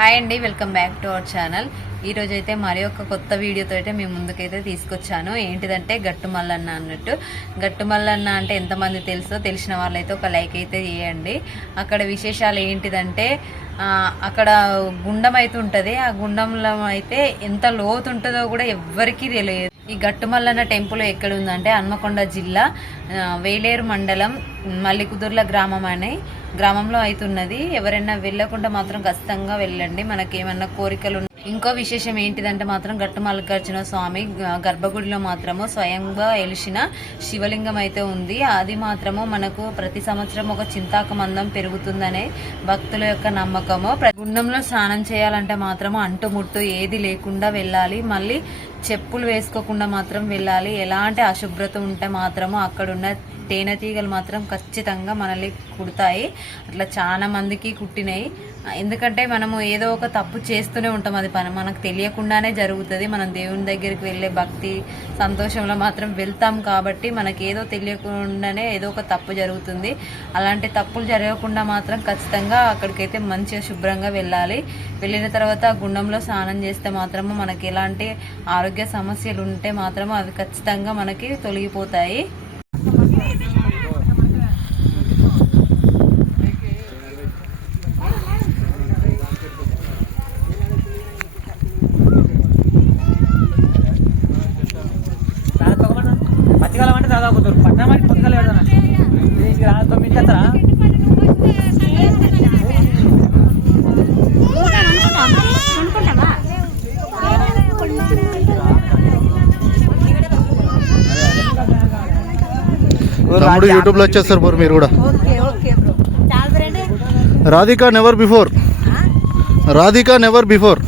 Hi అండి, welcome back to our channel. ఈ రోజు అయితే మరి ఒక కొత్త వీడియోతో అయితే మీ ముందుకైతే తీసుకొచ్చాను. ఏంటిదంటే గట్టు మల్లన్న అన్నట్టు. గట్టు మల్లన్న అంటే ఎంతమంది తెలుసో, తెలిసిన వాళ్ళైతే ఒక లైక్ అయితే చేయండి. అక్కడ విశేషాలు ఏంటిదంటే అక్కడ గుండం అయితే ఉంటుంది. ఆ గుండంలో అయితే ఎంత లోతు ఉంటుందో కూడా ఎవ్వరికీ తెలియదు. ఈ గట్టుమల్లన్న టెంపుల్ ఎక్కడ ఉందంటే హన్మకొండ జిల్లా వేలేరు మండలం మల్లికుదుర్ల గ్రామం అనే గ్రామంలో అవుతున్నది. ఎవరైనా వెళ్ళకుండా మాత్రం ఖచ్చితంగా వెళ్ళండి. మనకేమన్నా కోరికలు. ఇంకో విశేషం ఏంటిదంటే మాత్రం గట్టు మల్లికార్జున స్వామి గర్భగుడిలో మాత్రము స్వయంగా ఎలిసిన శివలింగం అయితే ఉంది. అది మాత్రము మనకు ప్రతి సంవత్సరం ఒక చింతాక మందం పెరుగుతుందనే భక్తుల యొక్క నమ్మకము. గుండంలో స్నానం చేయాలంటే మాత్రము అంటుముట్టు ఏది లేకుండా వెళ్ళాలి. మళ్ళీ చెప్పులు వేసుకోకుండా మాత్రం వెళ్ళాలి. ఎలాంటి అశుభ్రత ఉంటే మాత్రము అక్కడున్న తేనెటీగలు మాత్రం ఖచ్చితంగా మనల్ని కుడతాయి. అట్లా చాలా మందికి కుట్టినాయి. ఎందుకంటే మనము ఏదో ఒక తప్పు చేస్తూనే ఉంటాం. అది మనకు తెలియకుండానే జరుగుతుంది. మనం దేవుని దగ్గరికి వెళ్ళే భక్తి సంతోషంలో మాత్రం వెళ్తాం కాబట్టి మనకి ఏదో తెలియకుండానే ఏదో ఒక తప్పు జరుగుతుంది. అలాంటి తప్పులు జరగకుండా మాత్రం ఖచ్చితంగా అక్కడికైతే మంచిగా శుభ్రంగా వెళ్ళాలి. వెళ్ళిన తర్వాత గుండంలో స్నానం చేస్తే మాత్రము మనకి ఎలాంటి ఆరోగ్య సమస్యలు ఉంటే మాత్రము అవి ఖచ్చితంగా మనకి తొలగిపోతాయి. తమ్ముడు యూట్యూబ్ లో వచ్చేస్తారు బ్రో మీరు కూడా. Radhika never before. Radhika never before.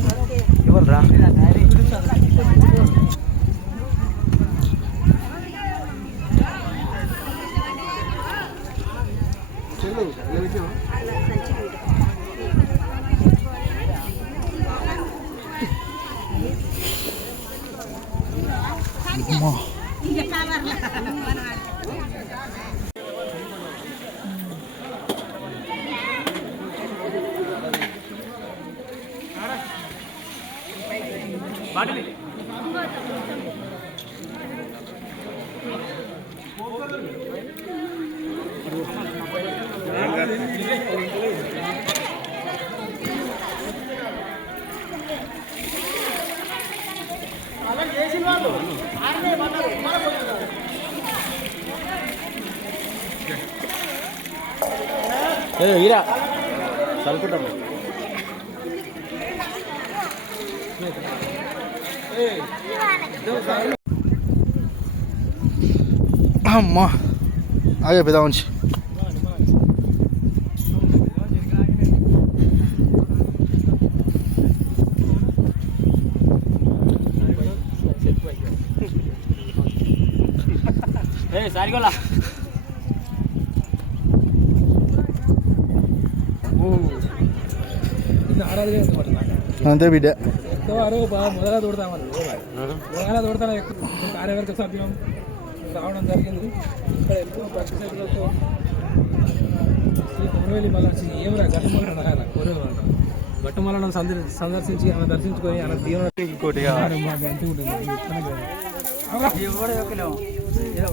అమ్మా ఆగే పెద్ద మంచి అంతే బిడ్డ మొదల తోడతాను కార్యవర్గ సభ్యం రావడం జరిగింది. ఇక్కడ ఎక్కువ భక్తులతో శ్రీ కొమరవెల్లి మల్లన్న ఏమరా గట్టుమల్లన్న కోరేవారు గట్టుమల్లను సందర్శించి ఆమె దర్శించుకొని ఆమె దీవెన ఇంకోటి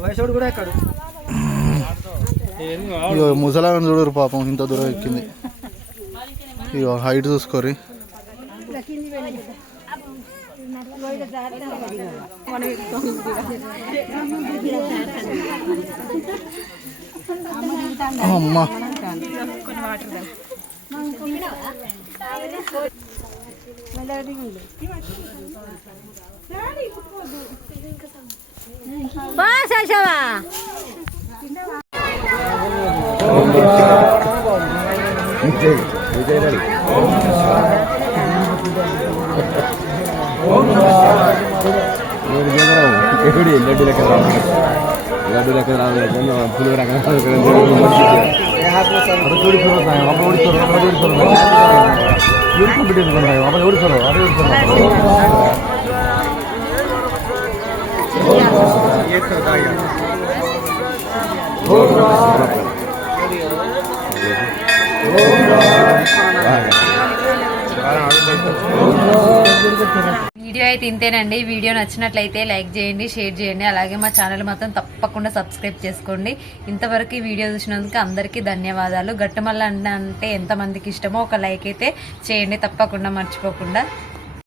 వయసుడు కూడా ఎక్కడు. ముసలాన్ని చూడరు పాపం, ఇంత దూరం ఎక్కింది. ఇక హైట్ చూసుకోరి. అమ్మా లడ్డు లెక్క రాలేదు పులుగు రకం ఓం వీడియో అయితే ఇంతేనండి. వీడియో నచ్చినట్లయితే లైక్ చేయండి, షేర్ చేయండి, అలాగే మా ఛానల్ మాత్రం తప్పకుండా సబ్స్క్రైబ్ చేసుకోండి. ఇంతవరకు ఈ వీడియో చూసినందుకు అందరికీ ధన్యవాదాలు. గట్టుమల్ల అంటే ఎంతమందికి ఇష్టమో ఒక లైక్ అయితే చేయండి తప్పకుండా, మర్చిపోకుండా.